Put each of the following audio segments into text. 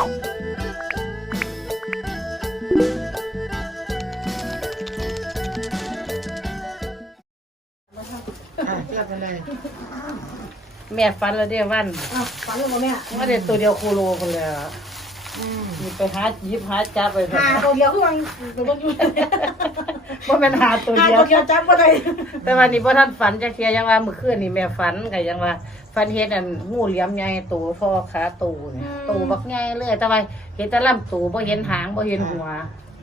อะเทียบกันเลยแม่ฟันแล้วเดียววันอ้าวฝันแล้วบ่แม่ ว่าเด็ตัวเดียวโคโลคนเลยอะอืมมี ไปหาจีบหาจับไปหาตัวเดียวคือวังตัวบ่อยู่ว่าเป็นหาตัวหาเดียวตัวเดียวจับบ่ได้แต่วันนี้พ่ท่านฝันจะเคลียร์ยังว่าเมื่อคืนนี่แม่ฝันก็ยังว่าฝันเห็นอันงูเหลี่ยมใหญ่ตัวพ่อขาตูเนี่ยตูบักใหญ่เลยแต่ว่าเห็นแต่ลำตูบ่เห็นหางบ่เห็นหัว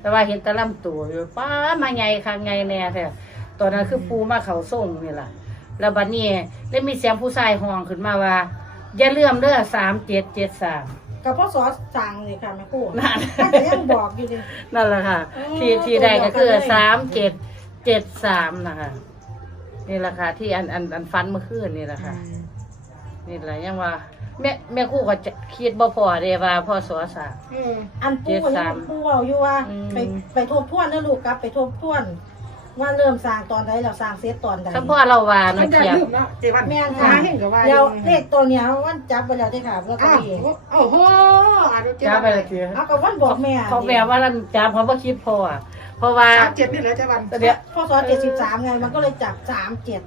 แต่ว่าเห็นแต่ลำตูอยู่ป้ามาใหญ่ค่ะใหญ่แน่แท้ตอนนั้นคือปูมาเขาส่งนี่ล่ะแล้วบัดนี้ได้มีเสียงผู้ชายห้องขึ้นมาว่า อย่าเลื่อมเด้อสามเจ็ดเจ็ดสาม กับพ่อสอสั่งเลยค่ะแม่ครูนั่น ถ้าจะยังบอกอยู่เลย นั่นแหละค่ะ อ๋อที่ที่ได้ก็คือตัวเดียวกันเลย สามเจ็ดเจ็ดสามนะคะนี่แหละค่ะ ที่อันอันอันฟันเมื่อคืนนี่แหละค่ะ นี่แหละยังว่า แม่แม่ครู่ก็จะคิดบ่พอเด้ว่าพ่อสอสาม อืมอันปูก็ยังปูเว้าอยู่ว่า อืม ไปไปทบทวนนะลูกกลับ ไปทบทวน ว่าเริ่มสร้างตอนใดแล้วสร้างเสร็จตอนใดถ้าพ่อเราว่ามัเนาะนจะเทียบลืมเนาะเจวันแม่นหาค่ะเห็นกับว่าเดี๋ยวเลขตัวเนี้ยวันจับไปแล้วได้อค่ะแล้วก็อ้าวมีโอ้โหอะเดี๋ยวเจจ้าวันไปละเทียเอากับวันบอกแม่เขาแปลว่าเราจับเขาบ่คิดพออะเพราะว่าสามเจ็ดนี่แหละเจวันแต่เดี๋ยวพ่อสอเจ็ดสิบสามไงมันก็เลยจับสามเจ็ด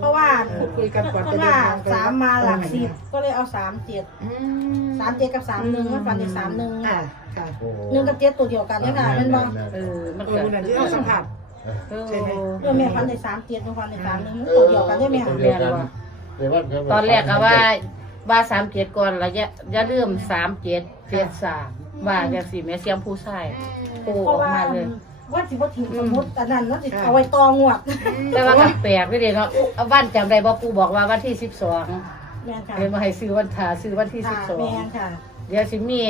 เพราะว่าพูดคุยกันก่อนเพจะราะเดิว่านทางไปสามมาหลักสิบก็เลยเอาสามเจ็ดอืมสามเจ็ดกับสามหนึ่งมันฟันในสามหนึ่งค่ะค่ะหนึ่งกับเจ็ดตัวเดียวกันเนี่ยค่ะแมันบอกเออมันเอก็อวันนั้นที่เราสัมผัสเออ ใช่ไหมเออแม่ฟันในสามเจ็ดมันฟันในสามหนึ่งตัวเดียวกันเนี่ยแม่เรียนว่าตอนแรกก็ว่าว่าสามเจ็ดก่อนแล้วอย่าอย่าลืมสามเจ็ดเจ็ดสามว่าจังสิแม่เสียงผู้ชายปูเพอราะอกว่ามาเลยว่าสิว่าถิ่สมมติอันนั้นว่าสิเอาไว้ตองวดแต่ว่าก็แปลกไม่ดีเนาะเอาวันจำได้บ่ปูบอกว่าวันที่สิบสองแม่นค่ะเรียนมาให้ซื้อวันทาซื้อวันที่สิบสองแม่นค่ะเดี๋ยวสิมี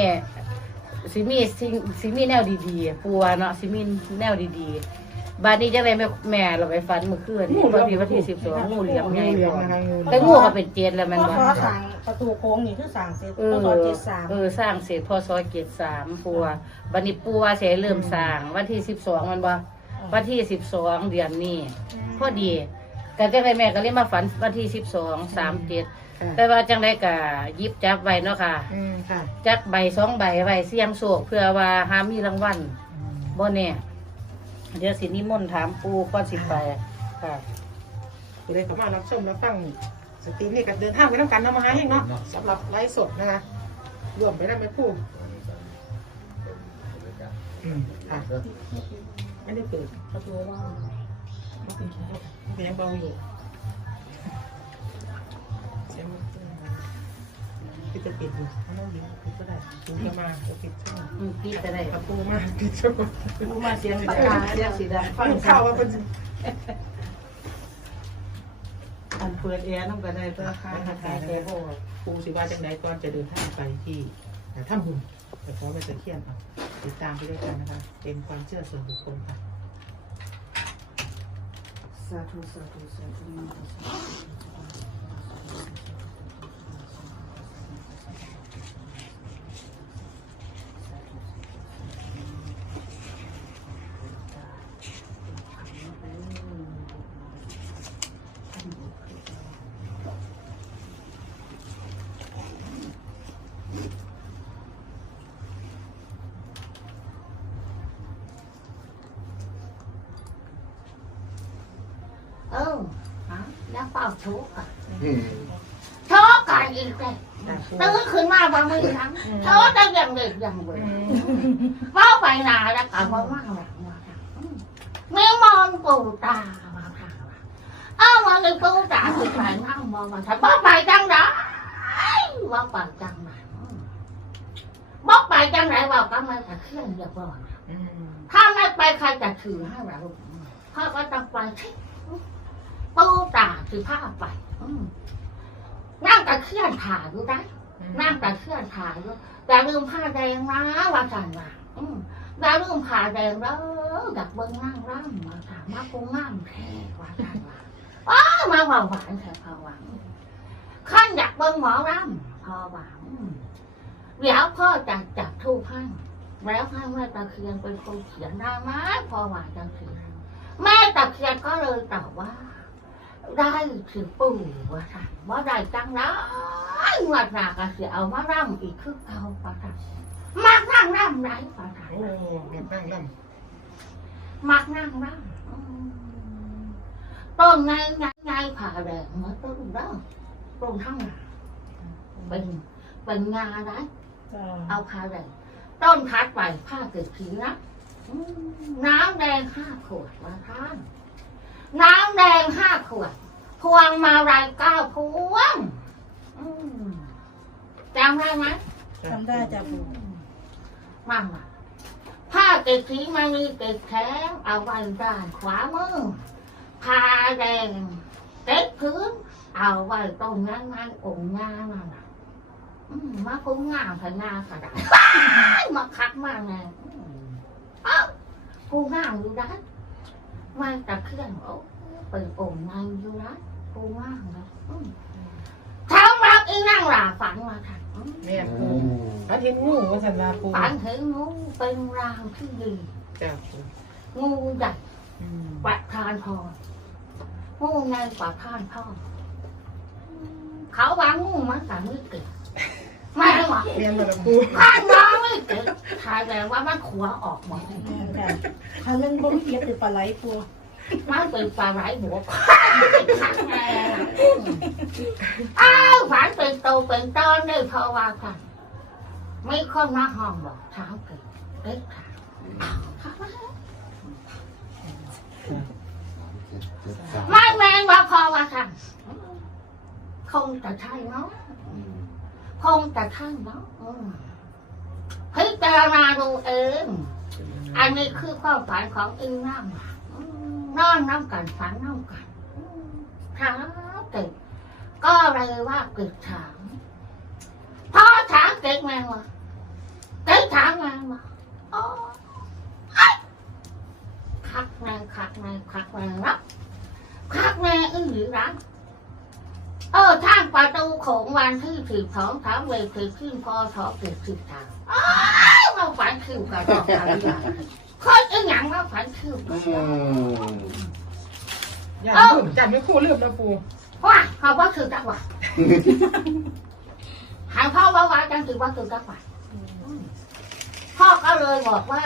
สิมีสิ่งสิมีแนวดีๆปัวเนาะสิมีแนวดีๆ บานนี้จะได้แม่แม่เราไปฟันเมื่อคืนนี่วันที่วันที่สิบสองงูเหลี่ยมงูไงเหลือมนะคะงูแต่งูก็เป็นเจ็ดแล้วแมันพ่อบ่สอสั่งประตูโค้งนี่คือสั่งเสร็จเอพ่ออสอเจ็ดสามเออสร้างเสร็จพอซอยเจ็ดสามปัวบันนี้ปัวเสียเริ่มสร้าง วันที่สิบสองมันบ่วันที่สิบสองเดือนนี้พอดีก็จะได้แม่ก็เลยมาฝันวันที่สิบสองสามเจ็ดค่ะแต่ว่าจังได้ก็หยิบจับไว้เนาะค่ะ อืมค่ะจักใบสองใบไว้เสี่ยงโชคเพื่อว่าหามีรางวัลบ่แน่ เดี๋ยวสินิมนต์ถามปูก่อนสิไปค่ะผู้ใดเข้ามารับชมรับฟังสตรีมนี่ก็เดินทางไปต้องกันเนาะมาหาเฮงเนาะสำหรับไลฟ์สดนะคะรวมไปได้ไหมครู่อืมค่ะ ไม่ได้เปิดประตูว่างเสียงเบาอยู่เสียงมัน ตึงที่จะปิดอยู่ถ้าน้องยิงปิดก็ได้ถึงจะมาก็ปิดช่องอืมปิดก็ได้ประตูมาปิดช่องปูมาเสียงปากกาเสียงสีดำฟังเข้าว่าเป็นอันเปิดแอร์น้ำก็ได้ตัวค่ะค่ะแต่โบครูสิว่าจังใดก่อนจะเดินทางไปที่ถ้ำหุ่นแต่ขอไปตะเคียนเอาติดตามไปด้วยกันนะคะ เป็นความเชื่อส่วนบุคคลค่ะ สาธุสาธุสาธุเออฮะแล้วเป่าทุกข์อะทุกข์กันอีกเลยตื่นขึ้นมาบางไม่ทั้งทุกข์จะยังเด็กยังเด็กเฝ้าไปนานแล้วกันว่าว่างหลังว่าไม่มองปูตาว่าทางเอ้ามาเลยปูตาสุดแสนนั่งมองมาฉันบอกไปจังไดว่าไปจังไหนบอกไปจังไหนว่าก็ไม่จะเคลื่อนเรียบร้อยอืมถ้าไม่ไปใครจะถือให้เราพ่อก็ต้องไปที่ ปูตาถือผ้าไปอืมนั่งตะเคลื่อนถ่ายอยู่ได้นั่งตะเคลื่อนถ่ายอยู่แต่ลืมผ้าแดงนะว่าจันว่าอืมแต่ลืมผ้าแดงแล้วอยากเบิ้งนั่งร่ำมาถามมากูง่ามแท้ว่าจันว่าอ้าวมาหวานหวานแท้พอหวังขั้นอยากเบิ้งหมอร่ำพอหวังเดี๋ยวพ่อจะจับทูปให้แล้วให้แม่ตะเคียนเป็นคนเขียนได้ไหมพอว่าตะเคียนแม่ตะเคียนก็เลยตอบว่า ได้ถือปู่ว่าค่ะว่าได้จังนะหวัดหนากระเสียเอามาร่ำอีกคือเก่าปะทันมักนั่งร่ำไรปะทันโอ้แบบนั่งล่มักนั่งร่ำอืมต้นไงไงไงผ่าแดงเหมื่อนต้นเด้อต้นทั้งหนาเป็นเป็นงาได้จ้าเอาผ่าแดงต้นทัดไปผ้าเกิดขีนะอืมน้ำแดงห้าขวดมาทาน น้ำแดงห้าขวด พวงมาลัยเก้าพวงอืมจำได้ไหมำจำได้จ้าปูมั่งอะผ้าเกล็ดสีมานีเกล็ดแข็งเอาไว้ด้านขวามือผ้าแดงเต็ดพื้น เอาไว้ตรงนั้นนั่นองค์งานั่นน่ะอืมมาคุ้งงามพงากระดาษมาคักมากไงอืมเอ้าผู้งามอยู่ได้ มาตะเคลื่อนโอ้เป็นองค์งามอยู่ได้ผู้งามนะอืมเท้ารักอีนั่งหลาฝันมาค่ะอืมแม่ปูอันเห็นงูว่าสันลาปูฝันเห็นงูเป็นรางที่ดีจ้าปูงูใหญ่อืมกว่าทานพองูใหญ่กว่าทานพ่อเขาว่างูมันแต่ไม่เก่ง ไม่หรอกเรียนมาแล้วปูข้าน้องไม่เก่ทายแปลว่ามันขัวออกหมดแม่นจ้าคันมันบ่มีเกียรติปลาไหลปูมันเป็นปลาไหลหัวข้าอ้าวฝันเป็นโตเป็นตอนได้เพราะว่ากันไม่ค่อยมาห้องบอกเช้าเก่งเด็กค่ะไม่แมงว่าพอว่ากันคงจะใช่เนาะ คงจะใช่เนาะพิจารณาดูเอง อันนี้คือความฝันของอึงน้ำอืมนอนน้ำกันฝันน้ำกันถามเกิดก็เลยว่าเกิดถามพ่อถามเกิดแมงวะเกิดถามแมงวะอ๋อไอ้คักแมงคักแมงคักแมงรับคักแมงอึ้งหรือรัง เออทางประตูของวันที่สิบสองถามเวทีขึ้นพอทอเกิดสิบทางอ้าวมาฝันคิวกันต่อไปคนอึ้งหยังมาฝันคิวกันย่าปูจำไม่ปูเลือบแล้วปูว่าเขาว่าคือจังหวะหายพ่อว่าว่าจังถือว่าคือจังหวะพ่อก็เลยบอกว่า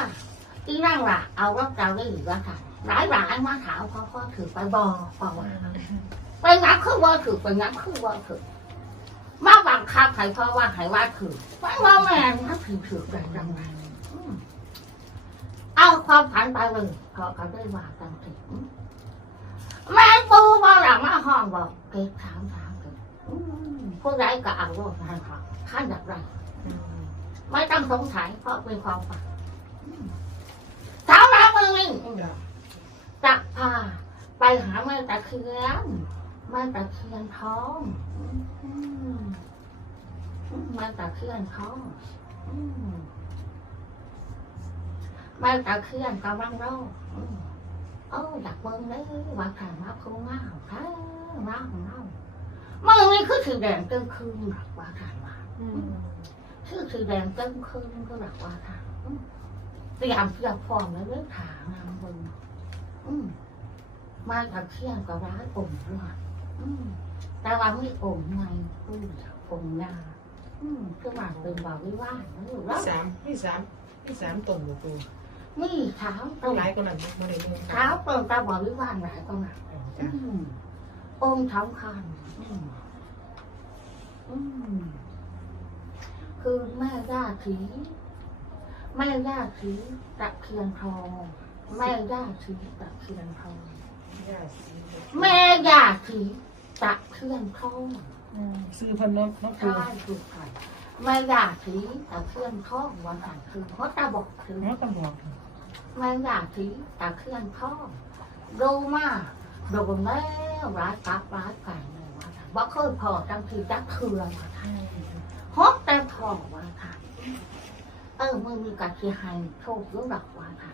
อีนั่งล่ะ เอารถเตาได้หรือว่าค่ะหลายหลายมาถามพ่อพ่อถือไปบอพ่อว่า เป็นงั้นคือว่าถือเป็นงั้นคือว่าถือมาบังคับใครเพราะว่าใครว่าถือไม่ว่าแม่นถ้าถือถือกันยังไงอืมเอาความผันไปเลยเขาก็ได้ว่ากันถึงแม่ปูมาหลังมาห้องบอกเก็บถามถามเกิดอืมผู้ใดก็เอาโลดนั่นค่ะท่านอยากไรไม่ต้องสงสัยเพราะเป็นความฝันอืมสาวน้ำมือนี่จ้าจักพาไปหาแม่ตะเคียน แม่ตะเคียนท้องอืมแม่ตะเคียนท้องอืมแม่ตะเคียนกำลังรออืมโอ้อยากเบิ่งเลยว่าขานมาคงงามค่ะงามงามมึงนี่คือสีแดงเต็มคืนหลักว่าขานมาอืมคือสีแดงเต็มคืนก็หลักว่าขานอืมเตรียมเสียบฟองแล้วเรื่องขางามเบิ่งอืมมากับเที่ยงก็ร้ายองค์ด้วยอืม แต่ว่าไม่องค์ไงอืมองค์หน้าอืมคือมาเป็นบ่าววิวาสนะลูกมีแล้วสามมีสามมีสามตรงอยู่ปูมีเท้าตรเท่างไหร่ก็นั่นมาเลยนึงเท้าตรงตาบ่าววิวาสหลายตรงนั้นจ้าอืมองค์สำคัญอืมอืมคือแม่ย่าถีแม่ย่าถีตะเคียนทองแม่ย่าถีตะเคียนทองย่าสี แม่ย่าถีตะเคียนทองอืมซื้อพันน้องน้องปูใช่ถูกค่ะแม่ย่าถีตะเคียนทองวันอ่านคือเพราะตาบอกคือน้องตำรวจแม่ย่าถีตะเคียนทองดูมาดูแล้วร้ายปักร้ายไก่เลยว่าค่ะว่าเคยพอจังทีจักเทือนว่าค่ะฮอกแต่พอว่าค่ะเออมึงมีกะทีให้โชครู้หลักว่าค่ะ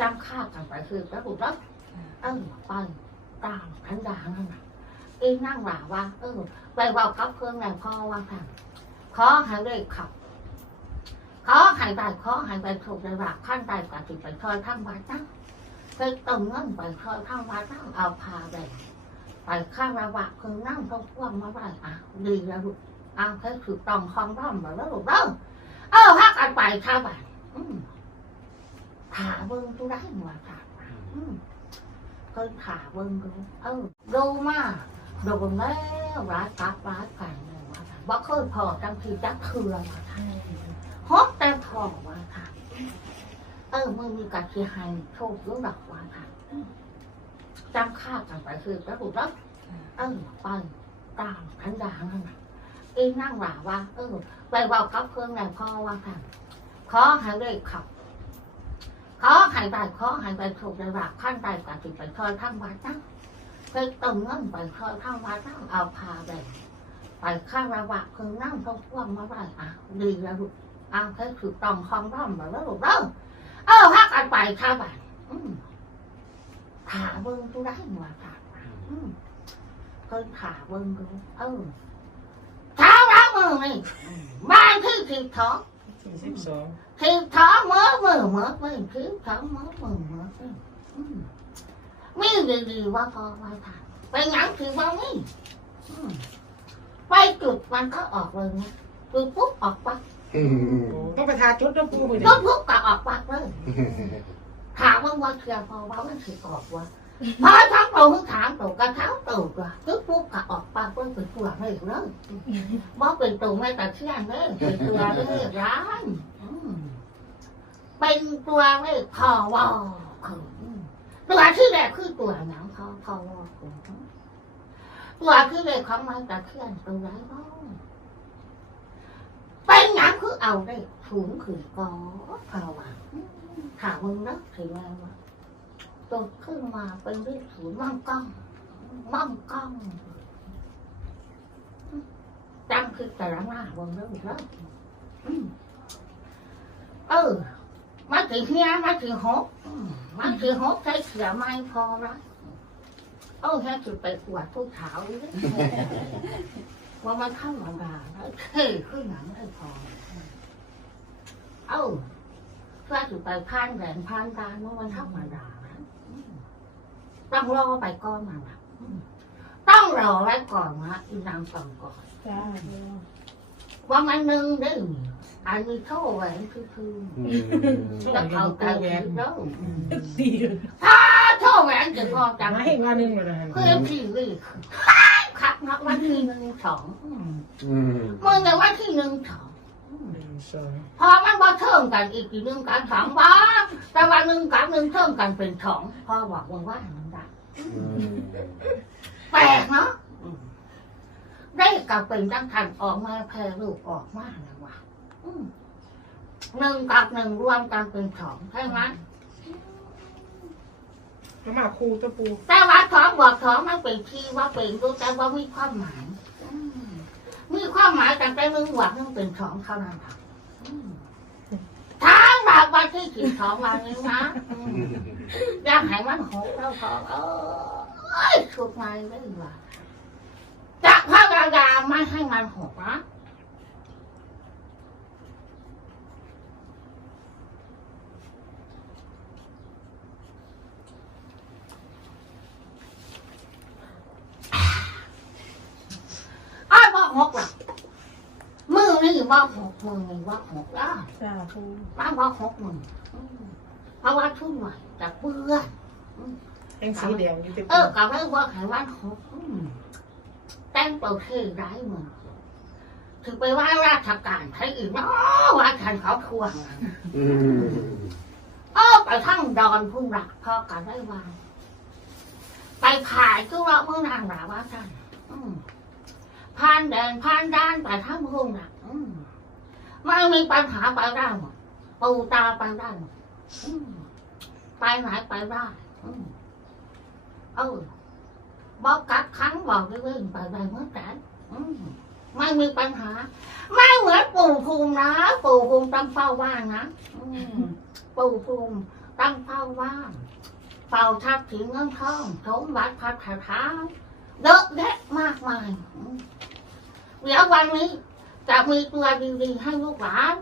จำค่ากันไปคือแล้วบุตรแล้ว เออไปตามขันดางนั่นนะอีนั่งหลาว่า เออไปเว่ากับเพื่อนแรงพ่อว่าค่ะขอให้ได้ขับขอให้ได้ขอให้ไปถูกได้รักขั้นใดกว่าติไปคอยทั้งวัดนั่งไปต้มเงินไปคอยทั้งวัดนั่งเอาพาแดงไปข้างระวะคือนั่งต้องพ่วงมาได้อะดีแล้วลูกอะแค่ถูกต้องคลองร่อมแบบแล้วลูกเด้อเออพักกันไปข้าบ้านอืมเบิ้งตู้ได้หมดค่ะ อืมก็ขาเบิ้งดูเออดูมากดูแล้วร้ายตับร้ายกันเลยว่าค่ะบ่เคยพอจังทีจักเทือว่าค่ะฮอกแต่พอว่าค่ะ เออมึงมีกัดที่ให้โชครู้ดอกว่าค่ะจำค่ากันไปคือแล้วถูกแล้วเออไปตามขันดานั่นน่ะอีนั่งหลาว่า เออไปเว่ากับเพื่อนในพ่อว่าค่ะขอให้ได้ขับ ขอให้ได้ขอให้ไปถูกได้รักขั้นใดกว่าที่ไปคอยทั้งวัดนะไปเติมเงินไปคอยทั้งวัดนะเอาพาไปไปข้างระวะคือนั่งต้องพ่วงมาได้อะดีแล้วลูกอะแค่ถูกต้องคลองร่อมแบบแล้วลูกเด้อเออพักกันไปข้าบ้านอืมถาเบิ้งตู้ได้หมดค่ะอืมเคยถาเบิ้งดูเออเช้าแล้วมึงนี่อืมบ้านที่สิบท้อง สี่สิบสอง thì thỏ mớ mờ mớ mớ thiếu thỏ mớ mờ mớ mấy gì gì qua kho qua thả ไปหยังถือว่านี่อืมไปจุดมันก็ออกเลยนะจุดปุ๊บออกปั๊บอืมโอ้ต้องไปทาจุดต้องปูไปจุเดี๋ยดปุ๊บก็ออกปั๊บเลยถามว่าว่าเคลียร์พอว่ามันถือออกว่า พอทั้งตัวทั้งถามตัวก็เท้าตัวก็จุดปุ๊บก็ออกปั๊บเลยเป็นตัวเลยเลยบ่เป็นตัวไม่ตัดเชี่ยนเลยเป็นตัวเลยร้านเป็นตัวเลขพอวอคือตัวที่แรกคือตัวหนังพอพอวอคือตัวที่เลขของมันตะเคียนตัวไรบ้างเป็นหนังคือเอาได้ถุงคือกอพอว่าถามมึงนะถึงไงวะ ตัวขึ้นมาเป็นเลขศูนย์มั่งก้งมั่งก้องจำคือแต่ละหน้าบนเรื่องแล้วเออมาถึงเฮียมาถึงหกมาถึงหกใช้เสียไม่พอละเออแค่จุดไปขวดทุกเช้าเลยว่ามันเข้ามาด่าแล้วเท่ขึ้นหนังไม่พอ เอ้าเพื่จุดไปพานแหวนพานตาว่ามันเข้ามาด่า ต้องรอไปก่อนมันนะอืมต้องรอไว้ก่อนนะอีนางก่อนก่อนจ้าว่ามันหนึ่งเด้ออันนี้โทษแหวนคือคืออืมจะเอาใจผิดแล้วสี่ถ้าโทษแหวนจะพอจังมาให้มาหนึ่งเลยนะเพื่อนทีวีขับนักวันที่หนึ่งสองอืมอืมมึงในวันที่หนึ่งสองอืมหนึ่งสองพอมันว่าเทิมกันอีกทีหนึ่งกันสองบ้าแต่วันหนึ่งกับหนึ่งเทิมกันเป็นสองพอบอกมึงว่ามันได้อืม แปลกเนาะอืมได้กับเป็นตั้งทันออกมาแพร่ลูกออกมาแล้วว่ะอืมหนึ่งกับหนึ่งรวมกันเป็นสองใช่ไหมก็มาคูตัวปูแต่ว่าท้องบอกท้องมันเป็นที่ว่าเป็นรู้แต่ว่ามีความหมายอืมมีความหมายแต่แต่มึงหวังมึงเป็นท้องเท่านั้นค่ะ อืมางแบบวันที่สิบสองวันนี้นะอยากให้มันหกแล้วพอเอ้ยสุดไงเลยว่ะจะพยายามไม่ให้มันหกนะอ้าวบอกหกหรอก มือนี่บอกหกมือนี่บอกหกล้วจ้าปูป้าบอกหกหมื่นเพราะว่าทุนหน่อยจะเบื่อแองสีแดงอยู่ที่เออกับไม่ว่าไขวันหกแต่งตัวเท่ร้ายมึงถึงไปว่าราชการใช้อีกเนาะว่าฉันเขาทวงอะอืมเออไปทั้งดอนพุ่งรักพอกันได้วางไปขายก็เราเมื่อนางหลาว่าท่านผ่านแดนผ่านด้านไปทั้งพุ่งรัก ไม่มีปัญหาไปได้หมดปูตาไปได้หมดไปไหนไปได้เออบอกกักขังบอกได้วยไปได้เมื่อไหร่ไม่มีปัญหา ไม่เหมือนปู่ภูมินะ ปู่ภูมิตั้งเฝ้าว่างนะปู่ภูมิตั้งเฝ้าว่างเฝ้าทับถึงเงินทองสมบัติพัฒนาเยอะแยะมากมายอืมเดี๋ยววันนี้ จะมีตัวดีๆให้ลูกหลาน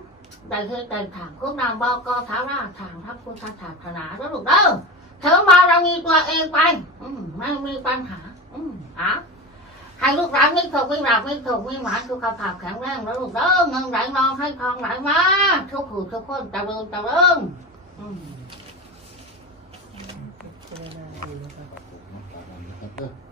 ได้เคยได้ถามพวกนางบอกกสาราทางพระพุทธศาสนาแล้วลูกเด้อถึงมาเรามีตัวเองไป อืมไม่มีปัญหา อืมอะให้ลูกหลานไม่ถูกไม่หลับไม่ถูกไม่หมาสุขภาพแข็งแรงแล้วลูกเด้อเงินไหลนองให้ทองไหลมาทุกผู้ทุกคนเจริญเริญอืมพิจารณาดูนะคะครับผมนะครับ